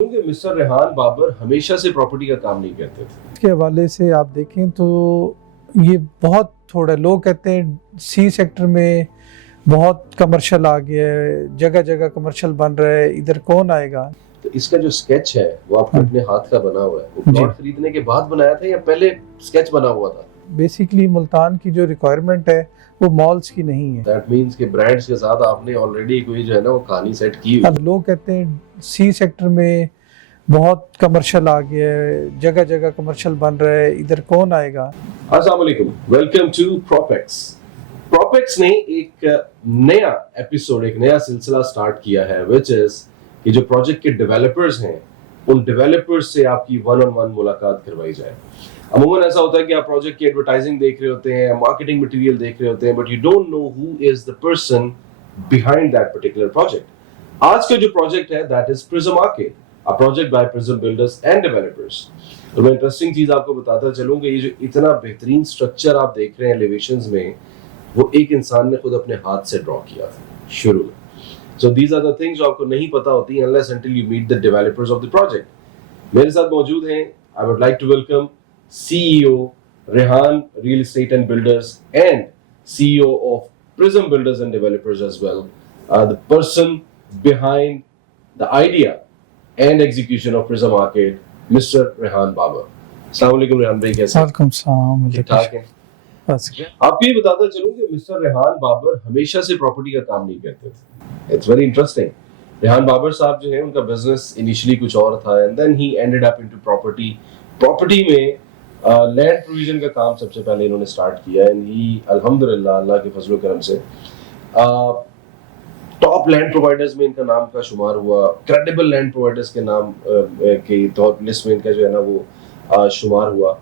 کہ مسٹر ریحان بابر ہمیشہ سے پراپرٹی کا کام نہیں کرتے تھے. اس کے حوالے سے آپ دیکھیں تو یہ بہت تھوڑا لوگ کہتے ہیں سی سیکٹر میں بہت کمرشل آ گیا ہے, جگہ جگہ کمرشل بن رہا ہے, ادھر کون آئے گا. تو اس کا جو سکیچ ہے وہ آپ کے اپنے ہاتھ کا بنا ہوا ہے, وہ پلاٹ خریدنے کے بعد بنایا تھا یا پہلے سکیچ بنا ہوا تھا؟ بیسیکلی ملتان کی جو ریکوائرمنٹ ہے وہ مالز کی نہیں ہے. دیٹ مینس کہ برانڈز کے ساتھ آپ نے آلریڈی کوئی جو ہے نا وہ کہانی سیٹ کی ہوئی. اب لوگ کہتے ہیں سی سیکٹر میں بہت کمرشل آ گیا ہے, جگہ جگہ کمرشل بن رہا ہے, ادھر کون آئے گا. السلام علیکم, ویلکم ٹو پراپیکس. پراپیکس نے ایک نیا ایپیسوڈ, ایک نیا سلسلہ سٹارٹ کیا ہے which is کہ جو پروجیکٹ کے ڈیولپرز ہیں ان ڈیولپرز سے آپ کی ون آن ون ملاقات کروائی جائے. عموماً ایسا ہوتا ہے کہ آپ پروجیکٹ کی ایڈورٹائزنگ دیکھ رہے ہوتے ہیں, مارکیٹنگ مٹیریل دیکھ رہے ہوتے ہیں, but you don't know who is the person behind that particular project. آج کا جو پروجیکٹ ہے that is Prism Arcade, a project by Prism Builders and Developers. تو میں انٹرسٹنگ چیز آپ کو بتاتا چلوں کہ یہ جو اتنا بہترین سٹرکچر آپ دیکھ رہے ہیں ایلیویشنز میں, وہ ایک انسان نے خود اپنے ہاتھ سے ڈرا کیا تھا شروع میں. So these are the things جو آپ کو نہیں پتا ہوتی unless until you meet the developers of the project. میرے ساتھ موجود ہیں, I would like to welcome CEO Rehan Real Estate and Builders and CEO of Prism Builders and Developers as well, the person behind the idea and execution of Prism Arcade, Mr. Rehan Babar. السلام علیکم ریحان بھائی, کیسے ہیں؟ وعلیکم السلام. ٹھیک ٹھاک ہیں؟ آپ کو یہ بتاتا چلوں کہ مسٹر ریحان بابر ہمیشہ سے پراپرٹی کا کام نہیں کرتے تھے. It's very interesting. Rehan Babar صاحب جو ہیں ان کا بزنس انیشلی کچھ اور تھا and then he ended up into property. Property میں لینڈ پروویژن کا کام سب سے پہلے انہوں نے سٹارٹ کیا اینڈ ہی الحمدللہ اللہ کے فضل و کرم سے ٹاپ لینڈ پرووائڈرز میں ان کا نام کا شمار ہوا, کریڈیبل لینڈ پرووائڈرز کے نام کے طور لسٹ میں ان کا جو ہے نا وہ شمار ہوا.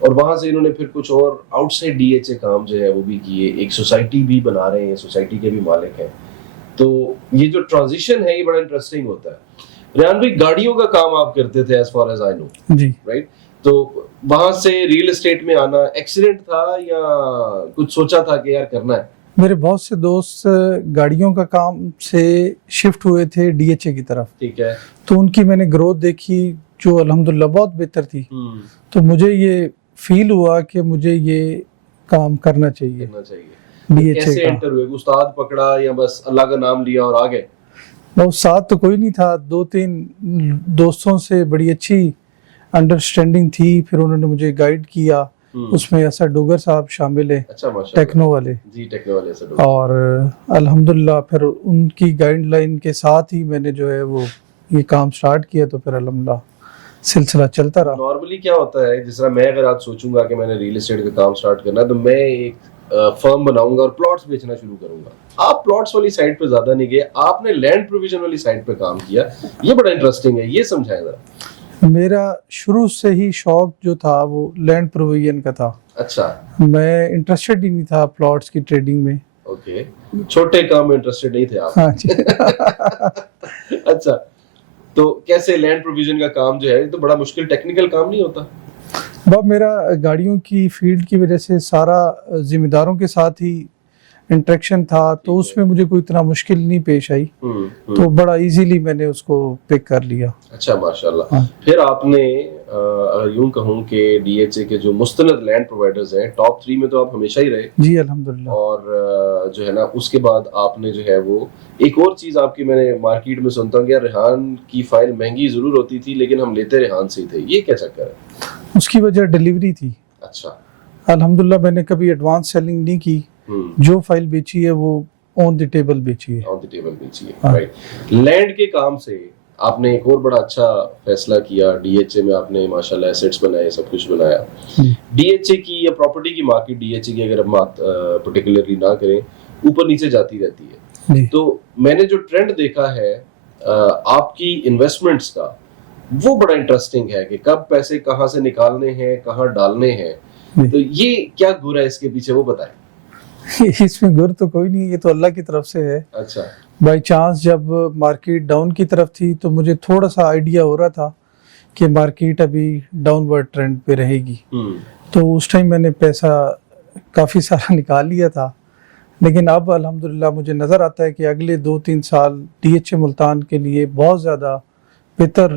اور وہاں سے انہوں نے پھر کچھ اور outside D H A کام جو ہے وہ بھی کیے, ایک سوسائٹی بھی بنا رہے ہیں, سوسائٹی کے بھی مالک ہیں. تو یہ جو ٹرانزیشن ہے یہ بڑا انٹرسٹنگ ہوتا ہے. ریحان بھائی, گاڑیوں کا کام آپ کرتے تھے as far as I know, جی رائٹ؟ تو وہاں سے ریئل اسٹیٹ میں آنا ایکسیڈنٹ تھا یا کچھ سوچا تھا کہ یار کرنا ہے؟ میرے بہت سے دوست گاڑیوں کا کام سے شفٹ ہوئے تھے ڈی ایچ اے کی طرف. ٹھیک ہے. تو ان کی میں نے گروتھ دیکھی جو الحمدللہ بہت بہتر تھی. تو مجھے یہ فیل ہوا کہ مجھے یہ کام کرنا چاہیے. ڈی ایچ کیسے اے انٹر ہوئے؟ استاد پکڑا یا بس اللہ کا نام لیا اور آگے؟ بہت ساتھ تو کوئی نہیں تھا, 2-3 دوستوں سے بڑی اچھی انڈرسٹینڈنگ تھی. پھر انہوں نے مجھے گائیڈ کیا, اس میں اسد ڈوگر صاحب شامل ہے, ٹیکنو والے. جی ٹیکنو والے. اور الحمدللہ پھر ان کی گائیڈ لائن کے ساتھ ہی میں نے جو ہے وہ یہ کام سٹارٹ کیا. تو پھر الحمدللہ سلسلہ چلتا رہا. نارملی کیا ہوتا ہے, جس طرح میں اگر آج سوچوں گا کہ میں نے ریل اسٹیٹ کا کام سٹارٹ کرنا ہے تو میں ایک فرم بناؤں گا اور پلاٹس بیچنا شروع کروں گا. آپ پلاٹس والی سائڈ پہ زیادہ نہیں گئے, آپ نے لینڈ پروویژن والی سائڈ پہ کام کیا. یہ بڑا انٹرسٹنگ ہے, یہ سمجھائیں ذرا. میرا شروع سے ہی شوق جو تھا وہ لینڈ پروویژن کا تھا. اچھا. میں انٹرسٹڈ ہی نہیں تھا پلاٹس کی ٹریڈنگ میں. اوکے, چھوٹے کام میں انٹرسٹڈ نہیں تھے آپ؟ ہاں جی. اچھا, تو کیسے لینڈ پروویژن کا کام جو ہے تو بڑا مشکل ٹیکنیکل کام نہیں ہوتا؟ باب میرا گاڑیوں کی فیلڈ کی وجہ سے سارا ذمہ داروں کے ساتھ ہی انٹریکشن تھا, تو اس میں مجھے کوئی اتنا مشکل نہیں پیش آئی. تو بڑا ایزیلی میں نے اس کو پک کر لیا. اچھا ماشاءاللہ. پھر آپ نے اگر یوں کہوں کہ ڈی ایچ اے کے جو مستند لینڈ پرووائڈرز ہیں ٹاپ 3 میں تو آپ ہمیشہ ہی رہے. جی الحمدللہ. اور جو ہے نا اس کے بعد آپ نے جو ہے وہ ایک اور چیز آپ کی میں نے مارکیٹ میں سنتا ہوں کہ ریحان کی فائل مہنگی ضرور ہوتی تھی لیکن ہم لیتے ریحان سے ہی تھے. یہ کیا چکر ہے؟ اس کی وجہ ڈیلیوری تھی. اچھا. الحمدللہ میں نے کبھی ایڈوانس سیلنگ نہیں کی. جو فائل بیچی ہے وہ آن دی ٹیبل بیچی ہے. آن دی ٹیبل بیچی ہے, رائٹ. لینڈ کے کام سے آپ نے ایک اور بڑا اچھا فیصلہ کیا. ڈی ایچ اے میں آپ نے ماشاءاللہ ایسیٹس بنائے, سب کچھ بنایا. ڈی ایچ اے کی یا پراپرٹی کی مارکیٹ, ڈی ایچ اے کی اگر ہم بات پرٹیکولرلی نہ کریں, اوپر نیچے جاتی رہتی ہے. تو میں نے جو ٹرینڈ دیکھا ہے آپ کی انویسٹمنٹس کا, وہ بڑا انٹرسٹنگ ہے کہ کب پیسے کہاں سے نکالنے ہیں, کہاں ڈالنے ہیں. تو یہ کیا گر ہے اس کے پیچھے, وہ بتائیں. اس میں گر تو کوئی نہیں, یہ تو اللہ کی طرف سے ہے. اچھا. بائی چانس جب مارکیٹ ڈاؤن کی طرف تھی تو مجھے تھوڑا سا آئیڈیا ہو رہا تھا کہ مارکیٹ ابھی ڈاؤن ورڈ ٹرینڈ پہ رہے گی. تو اس ٹائم میں نے پیسہ کافی سارا نکال لیا تھا. لیکن اب الحمدللہ مجھے نظر آتا ہے کہ اگلے 2-3 سال ڈی ایچ اے ملتان کے لیے بہت زیادہ بہتر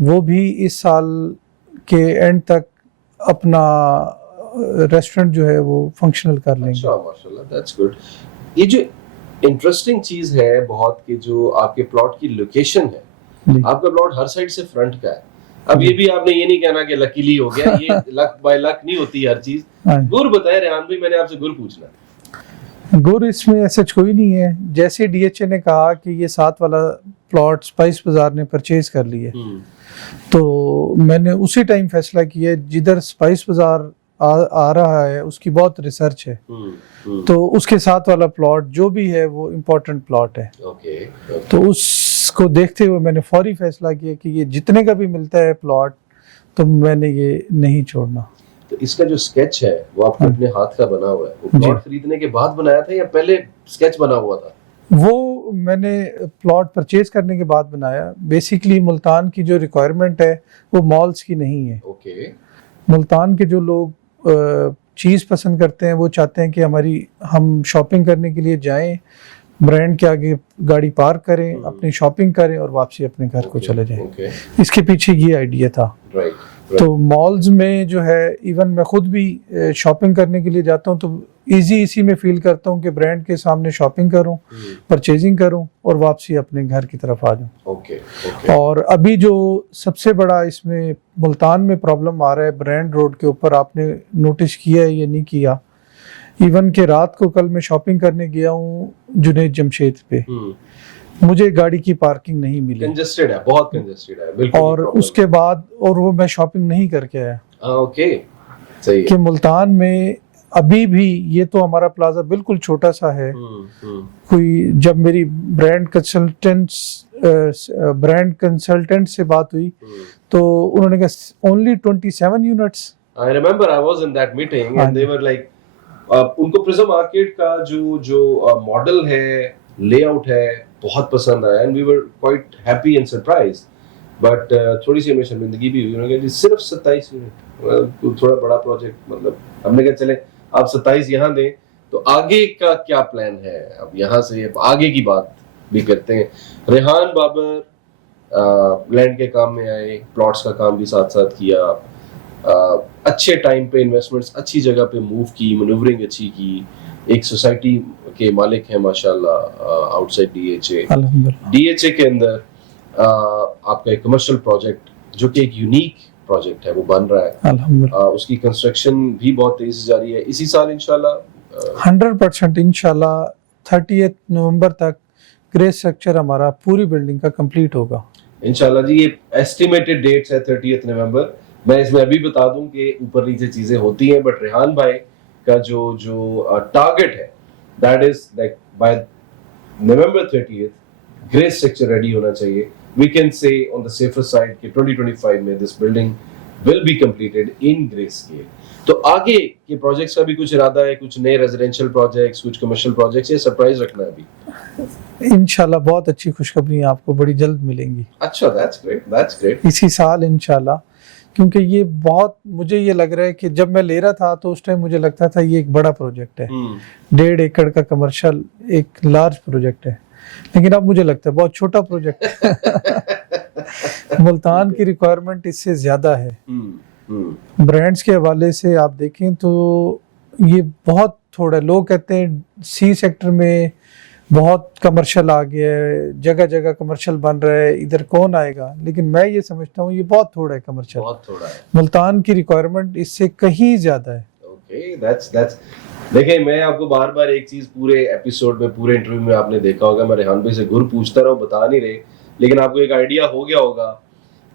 وہ بھی اس سال کے اینڈ تک اپنا ریسٹورنٹ جو ہے وہ فنکشنل کر لیں گے. اچھا ماشاءاللہ, دیٹس گڈ. یہ جو انٹرسٹنگ چیز ہے بہت کہ جو آپ کے پلاٹ کی لوکیشن ہے, آپ کا پلاٹ ہر سائڈ سے فرنٹ کا ہے. اب یہ بھی آپ نے یہ نہیں کہنا کہ لکیلی ہو گیا, یہ لک بائی لک نہیں ہوتی ہر چیز. گر بتائیں ریحان بھائی, میں نے آپ سے گر پوچھنا ہے. گر اس میں ایسا کوئی نہیں ہے. جیسے ڈی ایچ اے نے کہا کہ یہ 7 والا پلاٹ اسپائس بازار نے پرچیز کر لی ہے, تو میں نے اسی ٹائم فیصلہ کیا جدھر اسپائس بازار آ رہا ہے اس کی بہت ریسرچ ہے, تو اس کے ساتھ والا پلاٹ جو بھی ہے وہ امپورٹنٹ پلاٹ ہے. تو اس کو دیکھتے ہوئے میں نے فوری فیصلہ کیا کہ یہ جتنے کا بھی ملتا ہے پلاٹ تو میں نے یہ نہیں چھوڑنا. تو اس کا جو سکیچ ہے وہ آپ کے اپنے ہاتھ کا بنا ہوا ہے, وہ پلاٹ خریدنے کے بعد بنایا تھا یا پہلے سکیچ بنا ہوا تھا؟ وہ میں نے پلاٹ پرچیز کرنے کے بعد بنایا. بیسیکلی ملتان کی جو ریکوائرمنٹ ہے وہ مالز کی نہیں ہے. ملتان کے جو لوگ چیز پسند کرتے ہیں وہ چاہتے ہیں کہ ہم شاپنگ کرنے کے لیے جائیں, برانڈ کے آگے گاڑی پارک کریں, اپنی شاپنگ کریں اور واپسی اپنے گھر کو چلے جائیں. اس کے پیچھے یہ آئیڈیا تھا. تو مالز میں جو ہے ایون میں خود بھی شاپنگ کرنے کے لیے جاتا ہوں تو ایزی اسی میں فیل کرتا ہوں کہ برانڈ کے سامنے شاپنگ کروں, پرچیزنگ کروں اور واپسی اپنے گھر کی طرف آ جاؤں. اور ابھی جو سب سے بڑا اس میں ملتان میں پرابلم آ رہا ہے برانڈ روڈ کے اوپر, آپ نے نوٹس کیا ہے یا نہیں کیا, ایون کہ رات کو کل میں شاپنگ کرنے گیا ہوں جنید جمشید پہ, مجھے گاڑی کی پارکنگ نہیں ملی, کنجسٹڈ ہے, بہت کنجسٹڈ ہے بالکل. اور اس کے بعد وہ میں شاپنگ نہیں کر کے آیا. صحیح کہ ملتان میں ابھی بھی یہ تو ہمارا پلازا بالکل چھوٹا سا ہے. کوئی جب میری برانڈ کنسلٹنٹ سے بات ہوئی تو انہوں نے کہا only 27 units. I remember I was in that meeting and they were like ان کو پرزم آرکیڈ کا جو ماڈل ہے, لے آؤٹ ہے, بہت پسند آیا and we were quite happy and surprised. But تھوڑی سی ہمیں شرمندگی بھی ہوئی. انہوں نے کہا جی صرف 27 یونٹ, تھوڑا بڑا پروجیکٹ. مطلب ہم نے کہا چلے آپ 27 یہاں دیں تو آگے کا کیا پلان ہے, اب یہاں سے آگے کی بات بھی کرتے ہیں. ریحان بابر لینڈ کے کام میں آئے, پلاٹس کا کام بھی ساتھ ساتھ کیا, اچھے ٹائم پہ انویسٹمنٹس اچھی جگہ پہ موو کی, مینورنگ اچھی کی. ایک سوسائٹی کے مالک ہیں ماشاءاللہ outside D H A کے اندر. آپ کا ایک کمرشل پروجیکٹ جو کہ ایک یونیک پروجیکٹ ہے وہ بن رہا ہے, اس کی کنسٹرکشن بھی بہت تیزی سے جاری ہے. اسی سال انشاءاللہ 100% انشاءاللہ 30 نومبر تک گرے اسٹرکچر ہمارا پوری بلڈنگ کا کمپلیٹ ہوگا انشاءاللہ. جی یہ ایسٹیمیٹڈ ڈیٹس ہے 30 نومبر. میں اس میں ابھی بتا دوں کہ اوپر نیچے چیزیں ہوتی ہیں, بٹ ریحان بھائی کا جو ٹارگٹ ہے that is like by November 30 grey structure ready ہونا چاہیے. We can say on the safer side کہ 2025 میں this building will be completed in grey scale. تو آگے کے پروجیکٹس کا بھی کچھ ارادہ ہے, کچھ نئے ریزیڈینشیل پروجیکٹس, کچھ کمرشل پروجیکٹس, یہ سرپرائز رکھنا ہے ابھی انشاءاللہ. بہت اچھی خوشخبری آپ کو بڑی جلد ملیں گی. اچھا, that's great. اسی سال انشاءاللہ, کیونکہ یہ بہت مجھے یہ لگ رہا ہے کہ جب میں لے رہا تھا تو اس ٹائم مجھے لگتا تھا یہ ایک بڑا پروجیکٹ ہے, 1.5 ایکڑ کا کمرشل ایک لارج پروجیکٹ ہے, لیکن اب مجھے لگتا ہے بہت چھوٹا پروجیکٹ ملتان کی ریکوائرمنٹ اس سے زیادہ ہے. برانڈز کے حوالے سے آپ دیکھیں تو یہ بہت تھوڑا ہے. لوگ کہتے ہیں سی سیکٹر میں بہت کمرشل آ گیا ہے, جگہ جگہ کمرشل بن رہا ہے, ادھر کون آئے گا, لیکن میں یہ سمجھتا ہوں یہ بہت تھوڑا ہے کمرشل. ملتان کی ریکوائرمنٹ اس سے کہیں زیادہ ہے. دیکھیں میں آپ کو بار بار ایک چیز پورے ایپیسوڈ میں, پورے انٹرویو میں آپ نے دیکھا ہوگا, میں ریحان بھائی سے گر پوچھتا رہا ہوں, بتا نہیں رہے, لیکن آپ کو ایک آئیڈیا ہو گیا ہوگا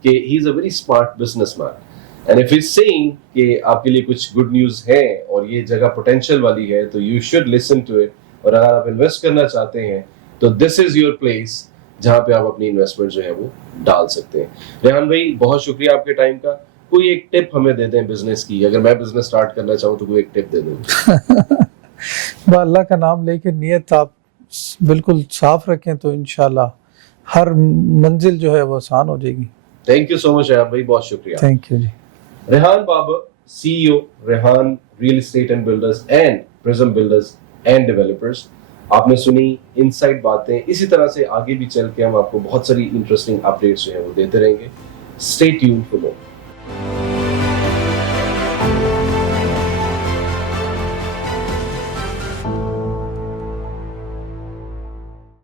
کہ he is a very smart business. And if he is seeing کہ آپ کے لیے کچھ گڈ نیوز ہے اور یہ جگہ پوٹینشیل والی ہے تو you should listen to it. اور اگر آپ انویسٹ کرنا چاہتے ہیں تو دس از یور پلیس جہاں پہ آپ اپنی انویسٹمنٹ جو ہے وہ ڈال سکتے ہیں. ریحان بھائی بہت شکریہ آپ کے ٹائم کا. کوئی ایک ٹپ ہمیں دے دیں بزنس کی, اگر میں بزنس سٹارٹ کرنا چاہوں تو کوئی ایک ٹپ دے دیں. اللہ کا نام لے کے نیت آپ بالکل صاف رکھیں تو انشاءاللہ ہر منزل جو ہے وہ آسان ہو جائے گی. Thank you so much Rehan بھائی, بہت شکریہ. تھینک یو جی. Rehan Babar, C E O Rehan real estate and builders and Prism builders and developers. آپ نے سنی ان سائڈ باتیں. اسی طرح سے آگے بھی چل کے ہم آپ کو بہت ساری انٹرسٹنگ اپڈیٹس جو ہیں وہ دیتے رہیں گے. Stay tuned for more.